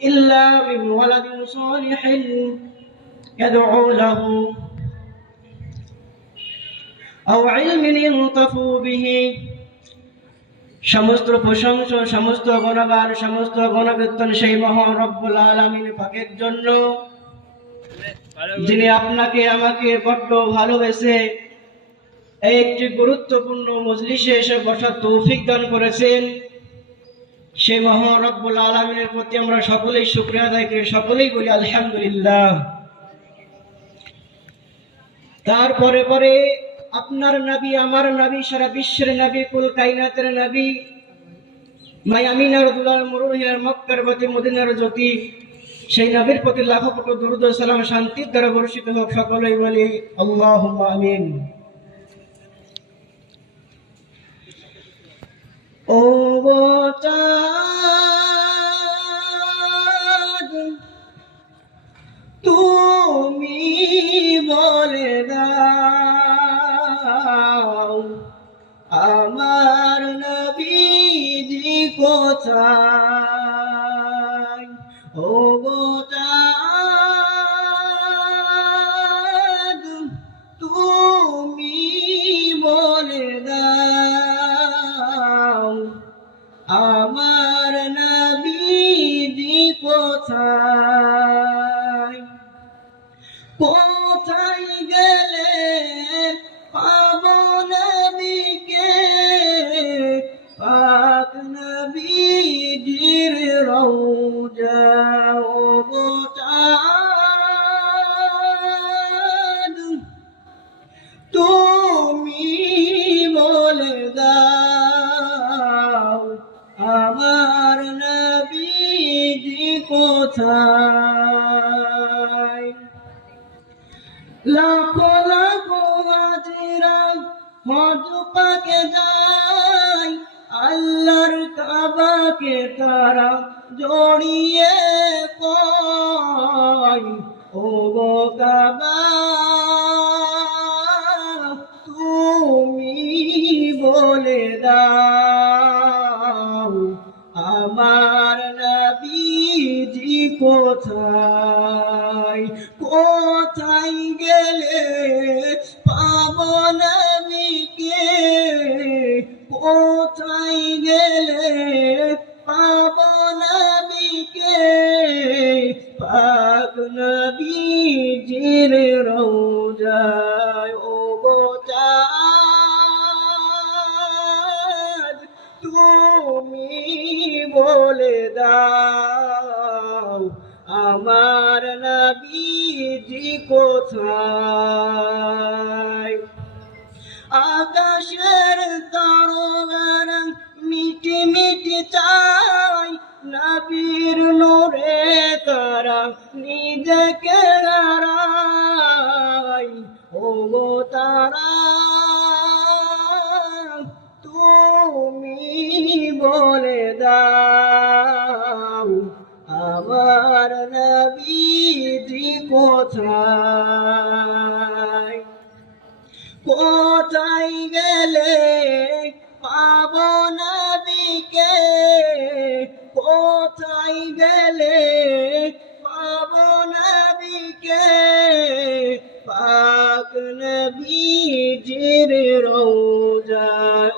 إلا من ولد صالح يدعو له أو علم ينتفع به। সমস্ত প্রশংসা, সমস্ত গুণগান, সমস্ত গুণকীর্তন সেই মহান রব্বুল আলামিন পাকের জন্য, যিনি আপনাকে আমাকে বড্ড ভালোবেসে এই একটি গুরুত্বপূর্ণ মজলিসে এসে বসার তৌফিক দান করেছেন। সেই মহান রব্বুল আলামিনের প্রতি আমরা সকলেই শুকরিয়া আদায় করি, সকলেই বলি আলহামদুলিল্লাহ। তারপরে পরে আপনার নবী, আমার নবী, সারা বিশ্বের নবী, কুল কায়নাতের নবী, মায়ামিনা রাদিয়াল্লাহু মুরুহিয়ার মক্কার গতি, মদিনার জ্যোতি, সেই নবীর প্রতি লাখো কোটি দরুদ ও সালাম শান্তির দ্বারা বর্ষিত হোক। সকলেই বলি আল্লাহুম্মা আমিন। ও গো চাঁদ, তুমি বলে দাও আমার নবীজি কোথায়। ও গো চাঁদ, তুমি বলে দাও আমার নবীজি কোথায়। কোথায় গেলে পাবো নবীকে, পাক নবীজির রওজা। ও গো চাঁদ, তুমি বলে দাও আমার নবীজি কোথায়। লাখো লাখো হাজিরা হজ পাকে যায়, আল্লাহর কাবাকে তারা জড়িয়ে কয়। ও গো কাবা, তুমি বলে দাও আমার নবীজি কোথায়। কোথায় গেলে পাবো নবীকে, কোথায় গেলে পাবো নবীকে, পাক নবীজির রওজায়। ও গো চাঁদ, তুমি বলে দাও আমার নবীজি কোথায়। আকাশের তারারা মিটি মিটি চাই, নবীর নূরে তারা নিজেকে হারায়। ও গো তারা, তুমি বলে দাও আমার নবীজি কোথায়। কোথায় গেলে পাবো নবীকে, কোথায় গেলে পাবো নবীকে, পাক নবীজির রওজায়।